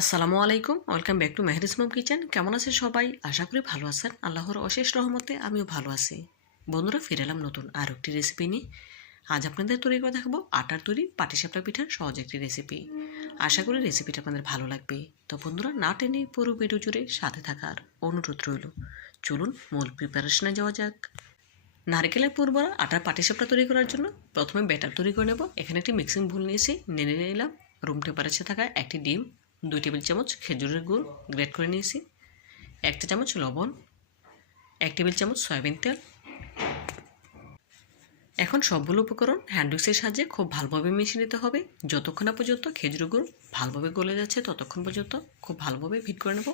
আসসালামু আলাইকুম, welcome back to Mehris mom kitchen. কেমন আছেন সবাই? আশা করি ভালো আছেন। আল্লাহর অশেষ রহমতে আমিও ভালো আছি। বন্ধুরা, ফিরে এলাম নতুন আর একটি রেসিপি নিয়ে। আজ আপনাদের তৈরি করে দেখাবো আটার তৈরি পাটিসাপটা পিঠার সহজ একটি রেসিপি আশা করি রেসিপিটা আপনাদের ভালো লাগবে। তো বন্ধুরা, না টেনে পুরো ভিডিও জুড়ে সাথে থাকার অনুরোধ রইল। চলুন মূল প্রিপারেশনে যাওয়া যাক। নারকেলের পুরবরা আটার পাটিসাপটা তৈরি করার জন্য প্রথমে ব্যাটার তৈরি করে নেব। এখানে একটি মিক্সিং ভুল নিয়েছি। নেড়ে নিলাম। রুম টেম্পারেচারে থাকা একটি ডিম। দুই টেবিল চামচ খেজুরের গুড় গ্রেট করে নিয়েছি। একটা চামচ লবণ, এক টেবিল চামচ সয়াবিন তেল। এখন সবগুলো উপকরণ হ্যান্ডউইক্সের সাহায্যে খুব ভালোভাবে মিশিয়ে নিতে হবে। যতক্ষণ পর্যন্ত খেজুরের গুড় ভালোভাবে গলে যাচ্ছে, ততক্ষণ পর্যন্ত খুব ভালোভাবে ভিট করে নেব।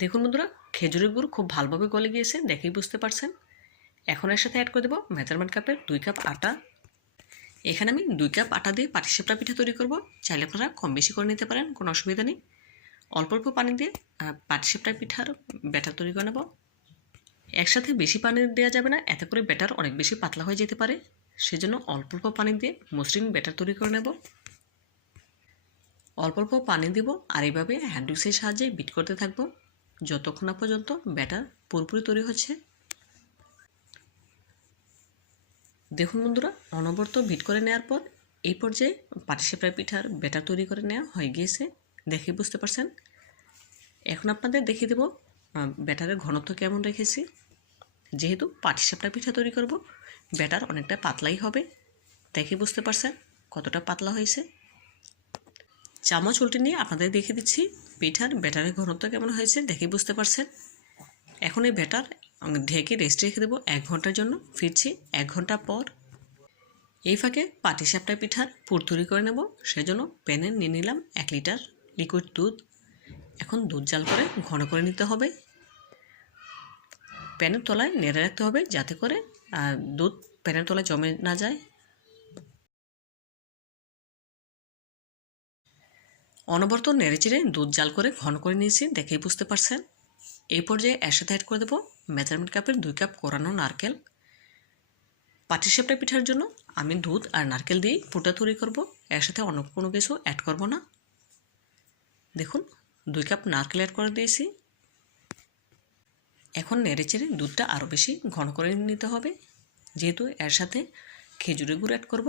দেখুন বন্ধুরা, খেজুরের গুড় খুব ভালোভাবে গলে গিয়েছে, দেখেই বুঝতে পারছেন। এখন এর সাথে অ্যাড করে দেবো মেজারমেন্ট কাপের দুই কাপ আটা এখানে আমি দুই কাপ আটা দিয়ে পাটিসাপটা পিঠা তৈরি করব। চাইলে আপনারা কম বেশি করে নিতে পারেন, কোনো অসুবিধা নেই। অল্প অল্প পানি দিয়ে পাটিসাপটা পিঠার ব্যাটার তৈরি করে নেব। একসাথে বেশি পানি দেওয়া যাবে না, এতে করে ব্যাটার অনেক বেশি পাতলা হয়ে যেতে পারে। সেজন্য অল্প অল্প পানি দিয়ে মসৃণ ব্যাটার তৈরি করে নেব। অল্প অল্প পানি দিব আর এইভাবে হ্যান্ডউইক্সের সাহায্যে বিট করতে থাকব। যতক্ষণ না পর্যন্ত ব্যাটার পুরোপুরি তৈরি হচ্ছে দেখুন বন্ধুরা, অনবরত ভিট করে নেওয়ার পর এই পর্যায়ে পাটিসাপটা পিঠার ব্যাটার তৈরি করে নেওয়া হয়ে গিয়েছে। দেখে বুঝতে পারছেন? এখন আপনাদের দেখিয়ে দেব ব্যাটারের ঘনত্ব কেমন রেখেছি। যেহেতু পাটিসাপটা পিঠা তৈরি করব, ব্যাটার অনেকটা পাতলাই হবে। দেখে বুঝতে পারছেন কতটা পাতলা হয়েছে? চামচ উল্টে নিয়ে আপনাদের দেখে দিচ্ছি পিঠার ব্যাটারের ঘনত্ব কেমন হয়েছে। দেখে বুঝতে পারছেন? এখন এই ব্যাটার ঢেকে রেস্টে রেখে দেবো এক ঘণ্টার জন্য। ফিরছি এক ঘণ্টা পর। এই ফাঁকে পাটিসাপটা পিঠার পুর তৈরি করে নেব। সেজন্য প্যানে নিয়ে নিলাম এক লিটার লিকুইড দুধ। এখন দুধ জাল করে ঘন করে নিতে হবে। প্যানের তলায় নেড়ে রাখতে হবে যাতে করে দুধ প্যানের তলায় জমে না যায়। অনবরত নেড়ে চেড়ে দুধ জাল করে ঘন করে নিয়েছি, দেখেই বুঝতে পারছেন। এই পর্যায়ে এর সাথে অ্যাড করে দেবো মেজারমেন্ট কাপের দুই কাপ কোরানো নারকেল পাটিসাপটা পিঠার জন্য আমি দুধ আর নারকেল দিয়েই পুটা তৈরি করব। এর সাথে অন্য কোনো কিছু অ্যাড করব না। দেখুন, দুই কাপ নারকেল অ্যাড করে দিয়েছি। এখন নেড়ে চেড়ে দুধটা আরও বেশি ঘন করে নিতে হবে। যেহেতু এর সাথে খেজুরের গুড় অ্যাড করব,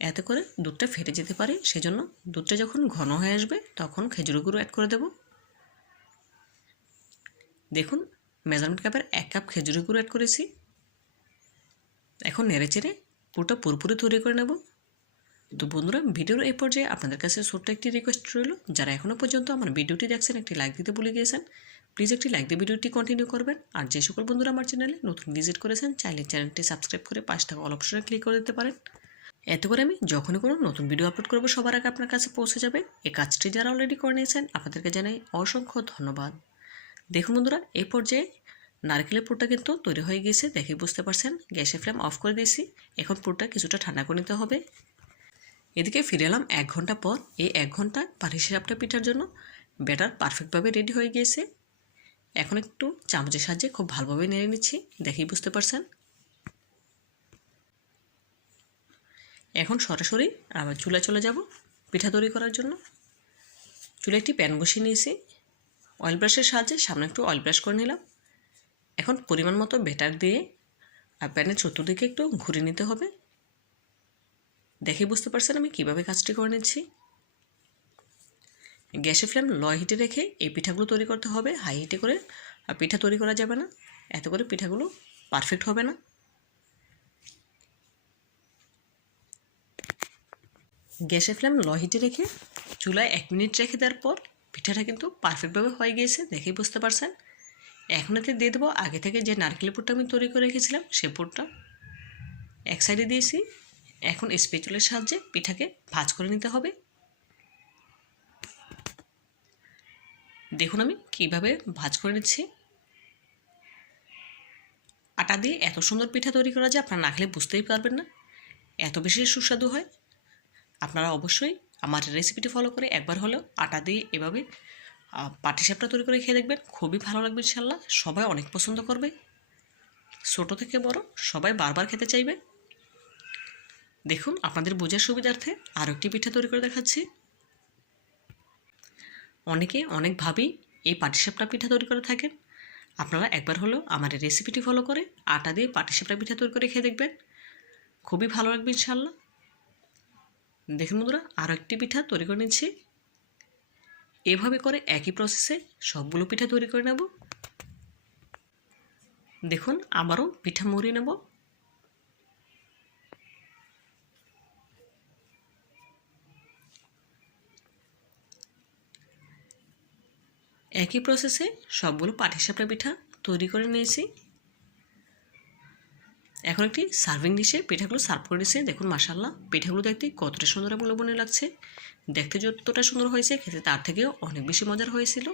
এতে করে দুধটা ফেটে যেতে পারে। সেজন্য দুধটা যখন ঘন হয়ে আসবে, তখন খেজুরের গুঁড়ো অ্যাড করে দেবো। দেখুন মেজারমেন্ট কাপের এক কাপ খেজুরি গুঁড়ো অ্যাড করেছি। এখন নেড়ে চেড়ে পুরোটা পুরোপুরি তৈরি করে নেব। তো বন্ধুরা, ভিডিওর এই পর্যায়ে আপনাদের কাছে ছোট্ট একটি রিকোয়েস্ট রইল। যারা এখনও পর্যন্ত আমার ভিডিওটি দেখছেন, একটি লাইক দিতে ভুলে গিয়েছেন প্লিজ একটি লাইক দিয়ে ভিডিওটি কন্টিনিউ করবেন। আর যে সকল বন্ধুরা আমার চ্যানেলে নতুন ভিজিট করেছেন, চাইলে চ্যানেলটি সাবস্ক্রাইব করে পাশ থাকা অল অপশনে ক্লিক করে দিতে পারেন। এতে করে আমি যখনই কোনো নতুন ভিডিও আপলোড করব, সবার আগে আপনার কাছে পৌঁছে যাবে। এই কাজটি যারা অলরেডি করে নিয়েছেন, আপনাদেরকে জানাই অসংখ্য ধন্যবাদ। দেখুন বন্ধুরা, এই পর্যায়ে নারকেলের পুরটা কিন্তু তৈরি হয়ে গিয়েছে দেখে বুঝতে পারছেন। গ্যাসের ফ্লেম অফ করে দিয়েছি। এখন পুরটা কিছুটা ঠান্ডা করে নিতে হবে। এদিকে ফিরে এলাম এক ঘণ্টা পর। এই এক ঘণ্টা পাটিসাপটা পিঠার জন্য ব্যাটার পারফেক্টভাবে রেডি হয়ে গিয়েছে। এখন একটু চামচের সাহায্যে খুব ভালোভাবে নেড়ে নিচ্ছি, দেখেই বুঝতে পারছেন। এখন সরাসরি আবার চুলা চলে যাব পিঠা তৈরি করার জন্য। চুলে একটি প্যান বসিয়ে নিয়েছি। অয়েল ব্রাশের সাহায্যে সামনে একটু অয়েল ব্রাশ করে নিলাম। এখন পরিমাণ মতো ব্যাটার দিয়ে আর প্যানের চতুর্দিকে একটু ঘুরে নিতে হবে। দেখে বুঝতে পারছেন আমি কীভাবে কাজটি করে নিচ্ছি? গ্যাসের ফ্লেম লো হিটে রেখে এই পিঠাগুলো তৈরি করতে হবে। হাই হিটে করে আর পিঠা তৈরি করা যাবে না। এত করে পিঠাগুলো পারফেক্ট হবে না। গ্যাসের ফ্লেম লো হিটে রেখে চুলায় এক মিনিট রেখে দেওয়ার পর পিঠাটা কিন্তু পারফেক্টভাবে হয়ে গিয়েছে, দেখেই বুঝতে পারছেন। এখন এতে দিয়ে দেবো আগে থেকে যে নারকেলের পুরটা আমি তৈরি করে রেখেছিলাম, সে পুরটা। এক সাইডে দিয়েছি, এখন স্পেচুলের সাহায্যে পিঠাকে ভাজ করে নিতে হবে। দেখুন আমি কীভাবে ভাজ করে নিচ্ছি। আটা দিয়ে এত সুন্দর পিঠা তৈরি করা যায়, আপনারা না খেলে বুঝতেই পারবেন না। এত বেশি সুস্বাদু হয়। আপনারা অবশ্যই আমার রেসিপিটি ফলো করে একবার হলেও আটা দিয়ে এভাবে পাটিসাপটা তৈরি করে খেয়ে দেখবেন। খুবই ভালো লাগবে ইনশাল্লাহ সবাই অনেক পছন্দ করবে। ছোটো থেকে বড় সবাই বারবার খেতে চাইবে। দেখুন, আপনাদের বোঝার সুবিধার্থে আরও একটি পিঠা তৈরি করে দেখাচ্ছি। অনেকে অনেকভাবেই এই পাটিসাপটা পিঠা তৈরি করে থাকেন। আপনারা একবার হলেও আমার রেসিপিটি ফলো করে আটা দিয়ে পাটিসাপটা পিঠা তৈরি করে খেয়ে দেখবেন। খুবই ভালো লাগবে ইনশাল্লাহ দেখুন বন্ধুরা আরও একটি পিঠা তৈরি করে নিচ্ছি। এভাবে করে একই প্রসেসে সবগুলো পিঠা তৈরি করে নেব। দেখুন, আবারও পিঠা মরিয়ে নেব। একই প্রসেসে সবগুলো পাটিসাপটা পিঠা তৈরি করে নিয়েছি। এখন একটি সার্ভিং ডিশে পিঠাগুলো সার্ভ করে নিয়েছে। দেখুন মাসাল্লাহ পিঠাগুলো দেখতে কতটা সুন্দর এবং লবণীয় লাগছে। দেখতে যতটা সুন্দর হয়েছে, খেতে তার থেকেও অনেক বেশি মজার হয়েছিল।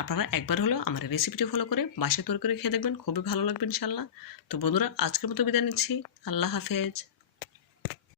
আপনারা একবার হলেও আমার এই রেসিপিটি ফলো করে বাসায় তৈরি করে খেয়ে দেখবেন। খুবই ভালো লাগবে ইনশাল্লাহ তো বন্ধুরা, আজকের মতো বিদায় নিচ্ছি। আল্লাহ হাফেজ।